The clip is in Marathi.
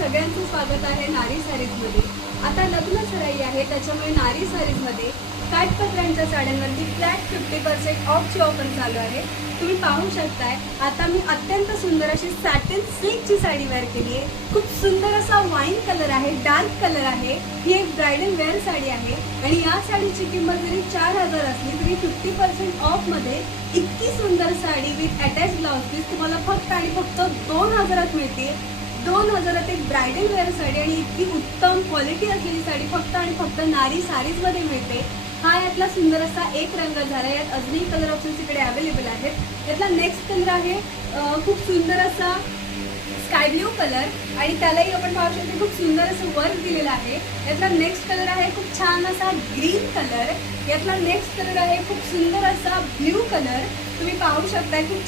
सगळ्यांचं स्वागत आहे नारी साडीजमध्ये। आता लग्न सराई आहे, त्याच्यामुळे नारी साडीजमध्ये काठपदरांच्या साड्यांवरती फ्लॅट 50% ऑफची ऑफर चालू आहे। तुम्ही पाहू शकताय, आता मी अत्यंत सुंदर अशी सॅटिन सिल्कची साडी वेअर केली आहे। खूप सुंदर असा वाईन कलर आहे, डार्क कलर आहे। ही एक ब्रायडल वेअर साडी आहे आणि या साडीची किंमत जरी 4000 असली तरी 50% ऑफमध्ये इतकी सुंदर sari with attach blouse piece तुम्हाला फक्त आणि फक्त 2000 मिळते। 2000 एक ब्रायडल वेअर साडी आणि इतकी उत्तम क्वालिटी असलेली साडी फक्त आणि फक्त नारी साडीजमध्ये मिळते। हा यातला सुंदर असा एक रंग झाला। यात अजूनही कलर ऑप्शन्स इकडे अवेलेबल आहेत। यातला नेक्स्ट कलर आहे खूप सुंदर असा स्काय ब्ल्यू कलर आणि त्यालाही आपण पाहू शकतो खूप सुंदर असं वर्क दिलेलं आहे। यातला नेक्स्ट कलर आहे खूप छान असा ग्रीन कलर। यातला नेक्स्ट कलर आहे खूप सुंदर असा ब्ल्यू कलर। तुम्ही पाहू शकता खूप